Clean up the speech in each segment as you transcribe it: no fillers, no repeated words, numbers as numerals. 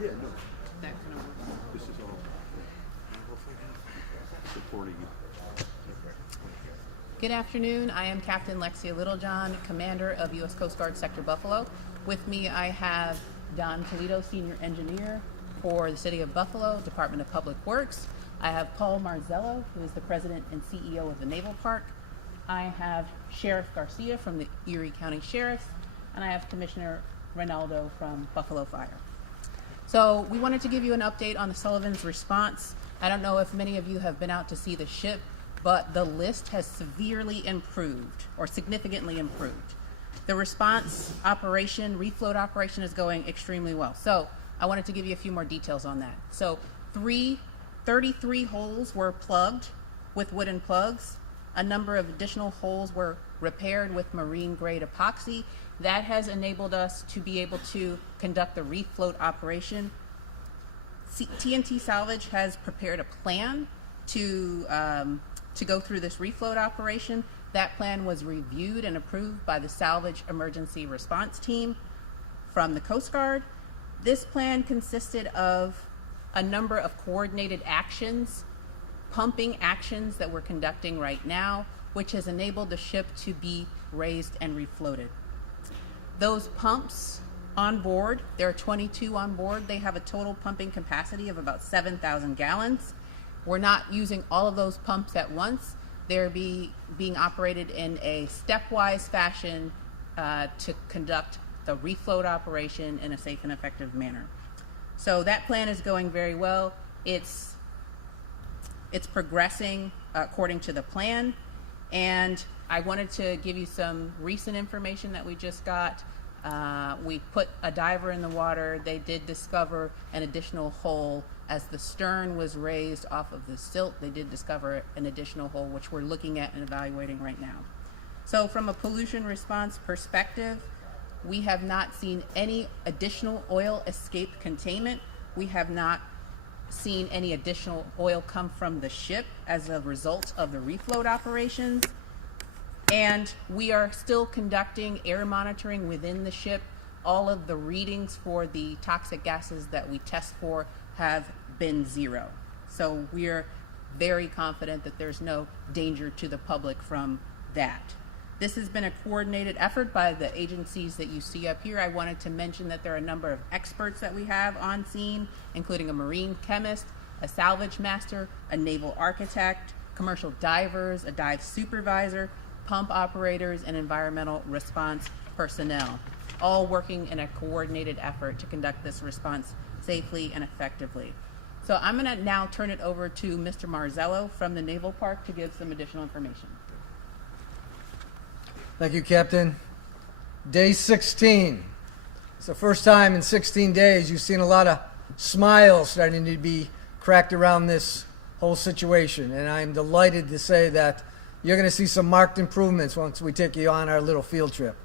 Yeah, no, That kind of work. this is all supporting you. Good afternoon. I am Captain Lexia Littlejohn, Commander of U.S. Coast Guard Sector Buffalo. With me, I have Don Polito, Senior Engineer for the City of Buffalo, Department of Public Works. I have Paul Marzello, who is the President and CEO of the Naval Park. I have Sheriff Garcia from the Erie County Sheriff's, and I have Commissioner Ronaldo from Buffalo Fire. So we wanted to give you an update on the Sullivans response. I don't know if many of you have been out to see the ship, but the list has severely improved, or significantly improved. The response operation, refloat operation, is going extremely well. So I wanted to give you a few more details on that. So 33 holes were plugged with wooden plugs. A number of additional holes were repaired with marine grade epoxy. That has enabled us to be able to conduct the refloat operation. TNT Salvage has prepared a plan to go through this refloat operation. That plan was reviewed and approved by the Salvage Emergency Response Team from the Coast Guard. This plan consisted of a number of coordinated actions, pumping actions that we're conducting right now, which has enabled the ship to be raised and refloated. Those pumps on board, there are 22 on board. They have a total pumping capacity of about 7,000 gallons. We're not using all of those pumps at once. They're being operated in a stepwise fashion to conduct the refloat operation in a safe and effective manner. So that plan is going very well. It's progressing according to the plan, and I wanted to give you some recent information that we just got. We put a diver in the water. They did discover an additional hole. As the stern was raised off of the silt, they did discover an additional hole, which we're looking at and evaluating right now. So from a pollution response perspective, we have not seen any additional oil escape containment. We have not seen any additional oil come from the ship as a result of the refloat operations. And we are still conducting air monitoring within the ship. All of the readings for the toxic gases that we test for have been zero. So we're very confident that there's no danger to the public from that. This has been a coordinated effort by the agencies that you see up here. I wanted to mention that there are a number of experts that we have on scene, including a marine chemist, a salvage master, a naval architect, commercial divers, a dive supervisor, pump operators, and environmental response personnel, all working in a coordinated effort to conduct this response safely and effectively. So I'm going to now turn it over to Mr. Marzello from the Naval Park to give some additional information. Thank you, Captain. Day 16. It's the first time in 16 days you've seen a lot of smiles starting to be cracked around this whole situation, and I'm delighted to say that you're going to see some marked improvements once we take you on our little field trip.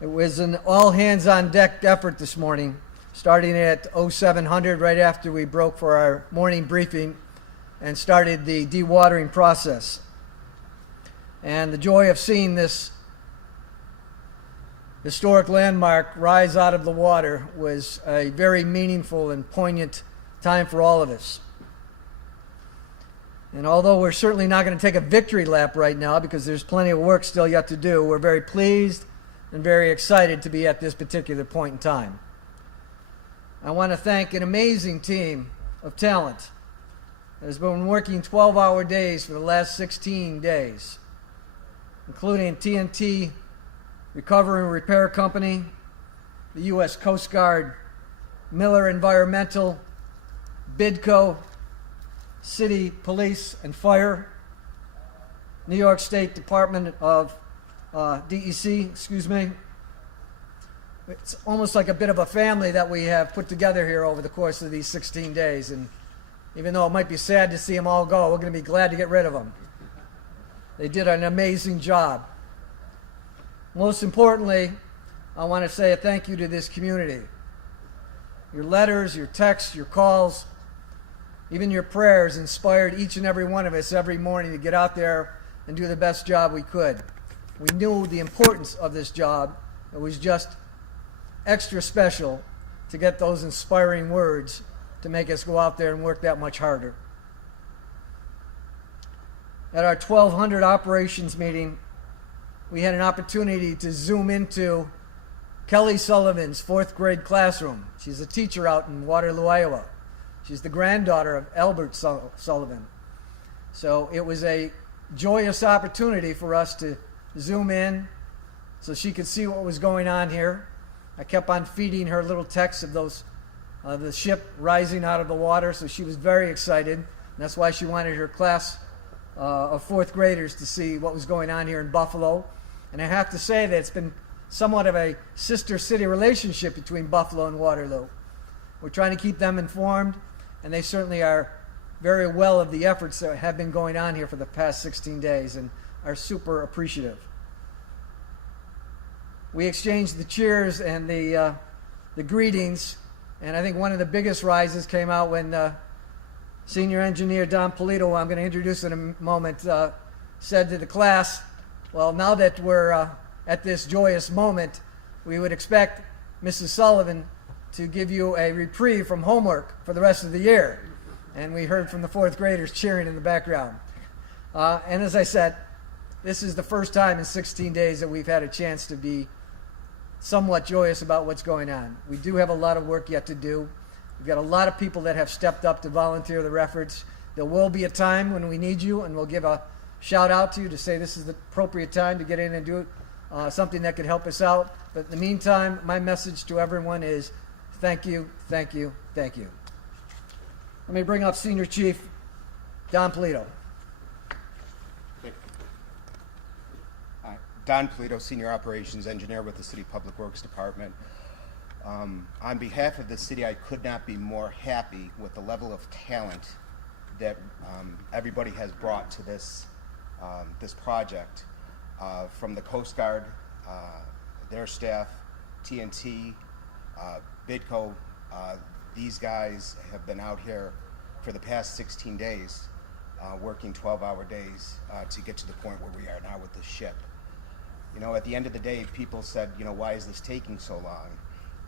It was an all-hands-on-deck effort this morning, starting at 0700 right after we broke for our morning briefing and started the dewatering process. And the joy of seeing this historic landmark rise out of the water was a very meaningful and poignant time for all of us. And although we're certainly not going to take a victory lap right now because there's plenty of work still yet to do, we're very pleased and very excited to be at this particular point in time. I want to thank an amazing team of talent that has been working 12-hour days for the last 16 days, including TNT Recovery and Repair Company, the U.S. Coast Guard, Miller Environmental, BIDCO, City Police and Fire, New York State Department of DEC, It's almost like a bit of a family that we have put together here over the course of these 16 days. And even though it might be sad to see them all go, we're going to be glad to get rid of them. They did an amazing job. Most importantly, I want to say a thank you to this community. Your letters, your texts, your calls, even your prayers inspired each and every one of us every morning to get out there and do the best job we could. We knew the importance of this job, It was just extra special to get those inspiring words to make us go out there and work that much harder. At our 1200 operations meeting, we had an opportunity to zoom into Kelly Sullivan's 4th grade classroom. She's a teacher out in Waterloo, Iowa. She's the granddaughter of Albert Sullivan. So it was a joyous opportunity for us to zoom in so she could see what was going on here. I kept on feeding her little texts of those, the ship rising out of the water, so she was very excited. And that's why she wanted her class of 4th graders to see what was going on here in Buffalo. And I have to say that it's been somewhat of a sister city relationship between Buffalo and Waterloo. We're trying to keep them informed, and they certainly are very well of the efforts that have been going on here for the past 16 days and are super appreciative. We exchanged the cheers and the greetings, and I think one of the biggest rises came out when Senior Engineer Don Polito, who I'm going to introduce in a moment, said to the class, well, now that we're at this joyous moment, we would expect Mrs. Sullivan to give you a reprieve from homework for the rest of the year. And we heard from the 4th graders cheering in the background. And as I said, this is the first time in 16 days that we've had a chance to be somewhat joyous about what's going on. We do have a lot of work yet to do. We've got a lot of people that have stepped up to volunteer their efforts. There will be a time when we need you, and we'll give a shout out to you to say this is the appropriate time to get in and do something that could help us out. But in the meantime, my message to everyone is thank you, thank you, thank you. Let me bring up Senior Chief Don Polito. Don Polito, Senior Operations Engineer with the City Public Works Department. On behalf of the city, I could not be more happy with the level of talent that everybody has brought to this project. From the Coast Guard, their staff, TNT, BIDCO, these guys have been out here for the past 16 days, working 12-hour days to get to the point where we are now with the ship. You know, at the end of the day, people said, you know, why is this taking so long?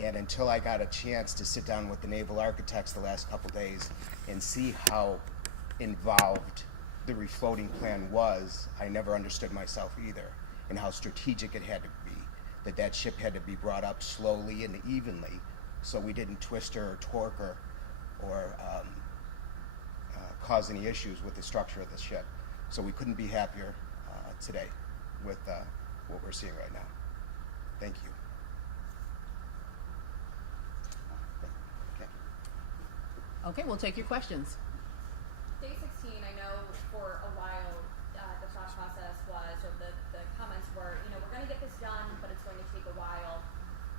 And until I got a chance to sit down with the naval architects the last couple days and see how involved the refloating plan was, I never understood myself either, and how strategic it had to be, that ship had to be brought up slowly and evenly so we didn't twist her or torque her or cause any issues with the structure of the ship. So we couldn't be happier today with what we're seeing right now. Thank you. Okay, we'll take your questions. Day 16, I know for a while the thought process was, or the comments were, you know, we're going to get this done, but it's going to take a while.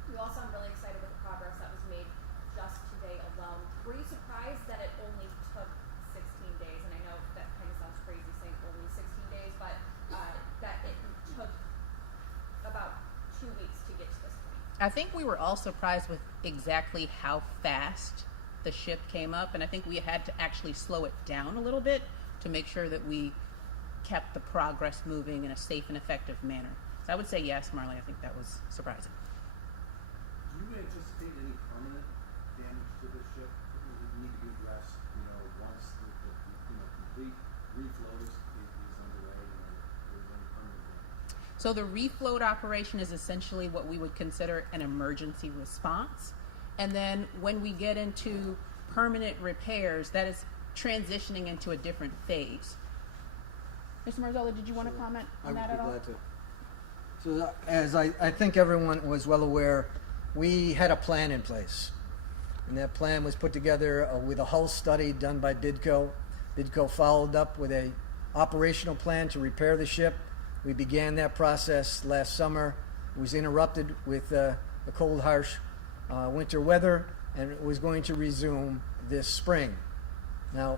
You all sound really excited with the progress that was made just today alone. Were you surprised that it only took 16 days? And I know that kind of sounds crazy saying only 16 days, but that it took about 2 weeks to get to this point. I think we were all surprised with exactly how fast the ship came up, and I think we had to actually slow it down a little bit to make sure that we kept the progress moving in a safe and effective manner. So I would say yes, Marley, I think that was surprising. Do you anticipate any permanent damage to the ship that will need to be addressed, you know, once the complete refloat is underway, you know, there's any permanent damage? So the refloat operation is essentially what we would consider an emergency response. And then when we get into permanent repairs, that is transitioning into a different phase. Mr. Marzella, did you want to comment on that at all? I would be glad to. So as I think everyone was well aware, we had a plan in place. And that plan was put together with a hull study done by BIDCO. BIDCO followed up with a operational plan to repair the ship. We began that process last summer. It was interrupted with the cold, harsh winter weather, and it was going to resume this spring. Now,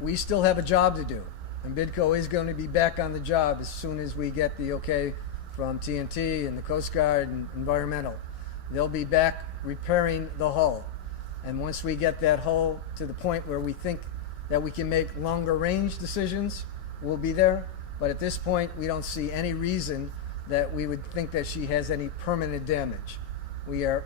we still have a job to do, and BIDCO is going to be back on the job as soon as we get the okay from TNT and the Coast Guard and environmental. They'll be back repairing the hull, and once we get that hull to the point where we think that we can make longer range decisions, we'll be there. But at this point, we don't see any reason that we would think that she has any permanent damage. We are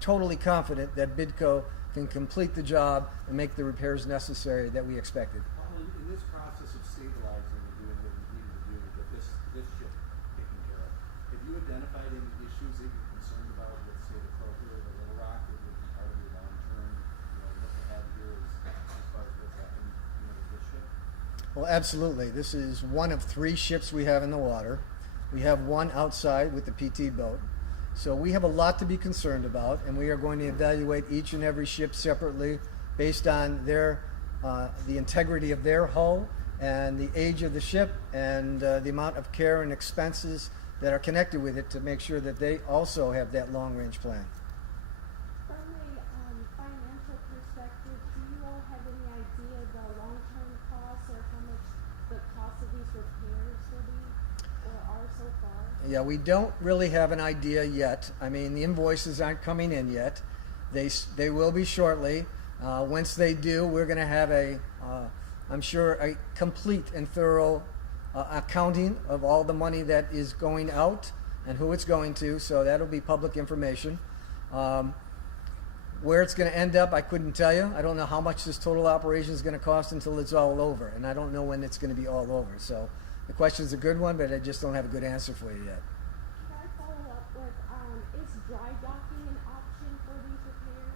totally confident that Bidco can complete the job and make the repairs necessary that we expected. Paul, in this process of stabilizing and doing what we needed to do to get this ship taken care of, have you identified any issues that you're concerned about with, say, the Croker or the Little Rock that would be part of your long-term, look ahead here as far as what's happening, with this ship? Well, absolutely. This is one of 3 ships we have in the water. We have one outside with the PT boat. So we have a lot to be concerned about, and we are going to evaluate each and every ship separately based on their the integrity of their hull and the age of the ship and the amount of care and expenses that are connected with it to make sure that they also have that long-range plan. From a financial perspective, do you all have any idea the long-term costs or how much the cost of these repairs will be or are so far? Yeah, we don't really have an idea yet. I mean, the invoices aren't coming in yet. They will be shortly. Once they do, we're going to have I'm sure, a complete and thorough accounting of all the money that is going out and who it's going to. So that'll be public information. Where it's going to end up, I couldn't tell you. I don't know how much this total operation is going to cost until it's all over, and I don't know when it's going to be all over. So the question's a good one, but I just don't have a good answer for you yet. Can I follow up with, is dry docking an option for these repairs?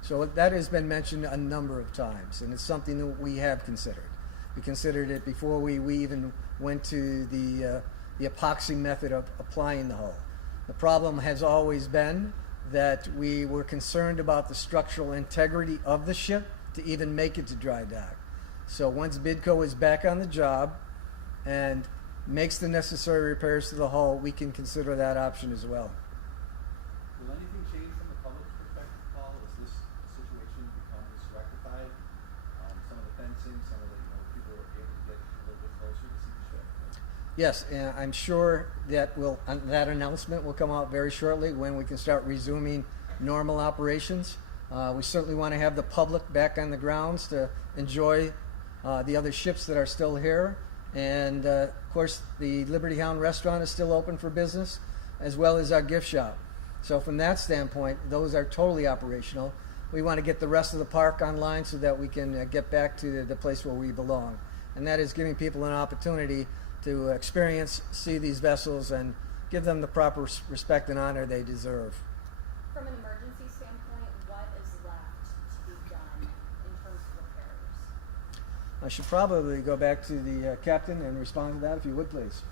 So that has been mentioned a number of times, and it's something that we have considered. We considered it before we even went to the epoxy method of applying the hull. The problem has always been that we were concerned about the structural integrity of the ship to even make it to dry dock. So once Bidco is back on the job and makes the necessary repairs to the hull, we can consider that option as well. Will anything change from the public's perspective, Paul, as this situation becomes rectified? Some of the fencing, some of the, people are able to get a little bit closer to see the ship? Yes, and I'm sure that that announcement will come out very shortly when we can start resuming normal operations. We certainly want to have the public back on the grounds to enjoy the other ships that are still here. And of course, the Liberty Hound restaurant is still open for business, as well as our gift shop. So from that standpoint, those are totally operational. We want to get the rest of the park online so that we can get back to the place where we belong. And that is giving people an opportunity to experience, see these vessels, and give them the proper respect and honor they deserve. From an emergency standpoint, what is left to be done in terms of repairs? I should probably go back to the captain and respond to that, if you would, please.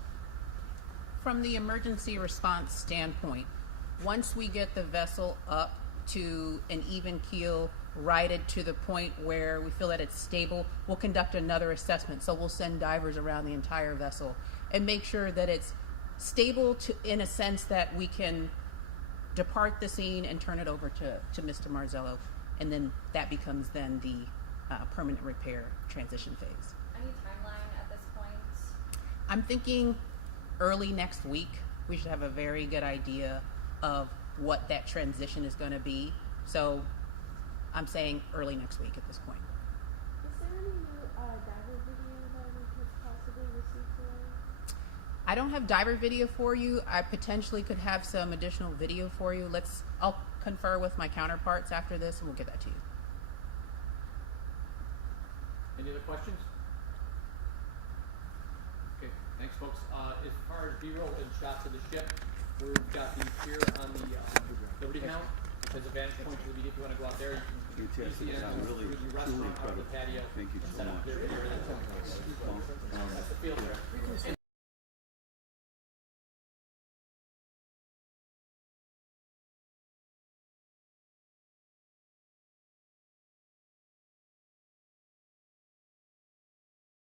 From the emergency response standpoint, once we get the vessel up to an even keel, righted to the point where we feel that it's stable, we'll conduct another assessment. So we'll send divers around the entire vessel and make sure that it's stable in a sense that we can depart the scene and turn it over to Mr. Marzello. And then that becomes then the permanent repair transition phase. Any timeline at this point? I'm thinking early next week, we should have a very good idea of what that transition is going to be. So I'm saying early next week at this point. Is there any new diver video that we could possibly receive today? I don't have diver video for you. I potentially could have some additional video for you. I'll confer with my counterparts after this and we'll get that to you. Any other questions? Okay, thanks folks. As far as B-roll and shots of the ship, we've got the pier on the Liberty Hound. There's a vantage point to the beach if you want to go out there. You can see the animals through the restaurant, out of the patio, and set up their pier. That's the field there. And